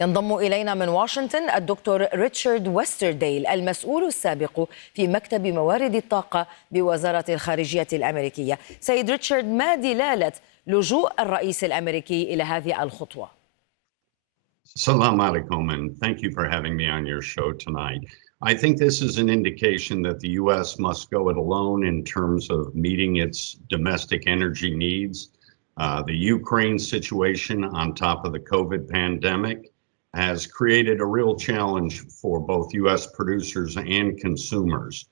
ينضم إلينا من واشنطن الدكتور ريتشارد ويسترديل المسؤول السابق في مكتب موارد الطاقة بوزارة الخارجية الأمريكية. سيد ريتشارد، ما دلالة لجوء الرئيس الأمريكي إلى هذه الخطوة؟ Assalamu alaikum, and thank you for having me on your show tonight. I think this is an indication that the U.S. must go it alone in terms of meeting its domestic energy needs. The Ukraine situation on top of the COVID pandemic has created a real challenge for both U.S. producers and consumers.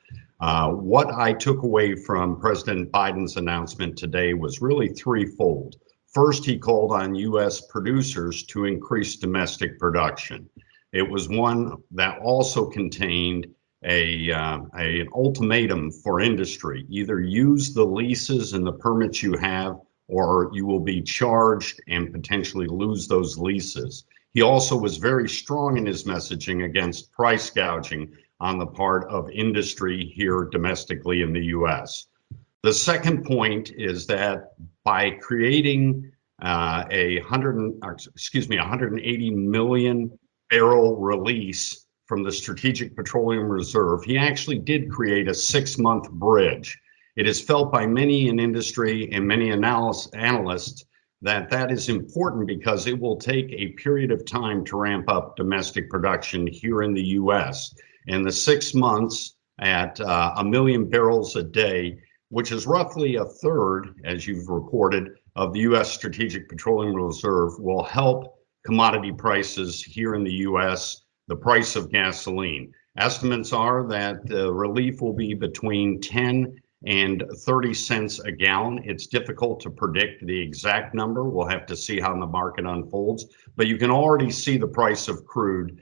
What I took away from President Biden's announcement today was really threefold. First, he called on U.S. producers to increase domestic production. It was one that also contained an ultimatum for industry. Either use the leases and the permits you have, or you will be charged and potentially lose those leases. He also was very strong in his messaging against price gouging on the part of industry here domestically in the U.S. The second point is that by creating a 180 million barrel release from the Strategic Petroleum Reserve, he actually did create a 6-month bridge. It is felt by many in industry and many analysts that is important because it will take a period of time to ramp up domestic production here in the U.S. And the 6 months at 1 million barrels a day, which is roughly a third, as you've reported, of the U.S. Strategic Petroleum Reserve, will help commodity prices here in the U.S., the price of gasoline. Estimates are that the relief will be between 10 and 30 cents a gallon. It's difficult to predict the exact number. We'll have to see how the market unfolds, but you can already see the price of crude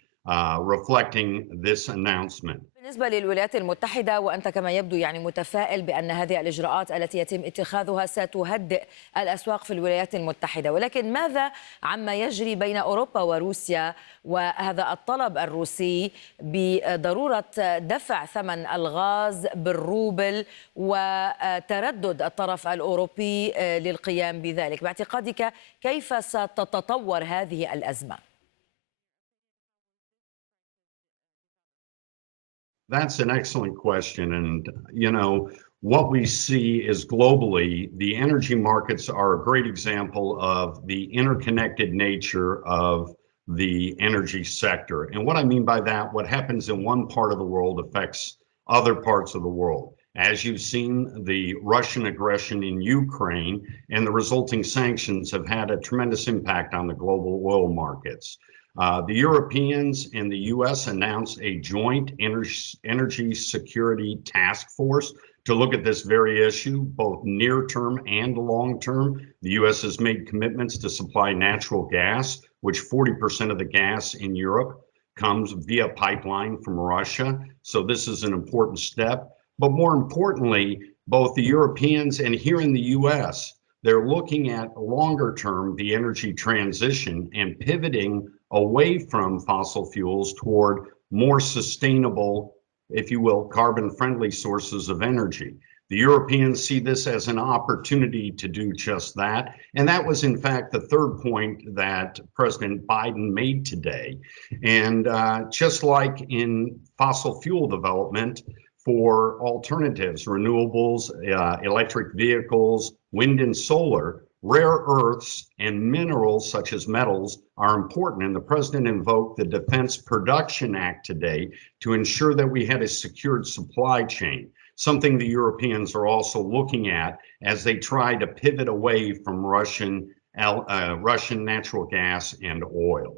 reflecting this announcement. بالنسبة للولايات المتحدة، وأنت كما يبدو متفائل بأن هذه الإجراءات التي يتم اتخاذها ستهدئ الأسواق في الولايات المتحدة، ولكن ماذا عما يجري بين أوروبا وروسيا وهذا الطلب الروسي بضرورة دفع ثمن الغاز بالروبل وتردد الطرف الأوروبي للقيام بذلك؟ باعتقادك كيف ستتطور هذه الأزمة؟ That's an excellent question. And, what we see is globally, the energy markets are a great example of the interconnected nature of the energy sector. And what I mean by that, what happens in one part of the world affects other parts of the world. As you've seen, the Russian aggression in Ukraine and the resulting sanctions have had a tremendous impact on the global oil markets. The Europeans and the U.S. announced a joint energy security task force to look at this very issue, both near term and long term. The U.S. has made commitments to supply natural gas, which 40% of the gas in Europe comes via pipeline from Russia. So this is an important step. But more importantly, both the Europeans and here in the U.S., they're looking at longer term, the energy transition and pivoting away from fossil fuels toward more sustainable, if you will, carbon-friendly sources of energy. The Europeans see this as an opportunity to do just that. And that was, in fact, the third point that President Biden made today. And just like in fossil fuel development, for alternatives, renewables, electric vehicles, wind and solar, rare earths and minerals such as metals are important. And the president invoked the Defense Production Act today to ensure that we had a secured supply chain, something the Europeans are also looking at as they try to pivot away from Russian natural gas and oil.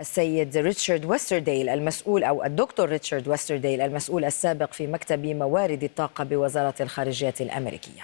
السيد ريتشارد ويسترديل المسؤول، أو الدكتور ريتشارد ويسترديل المسؤول السابق في مكتب موارد الطاقة بوزارة الخارجية الأمريكية.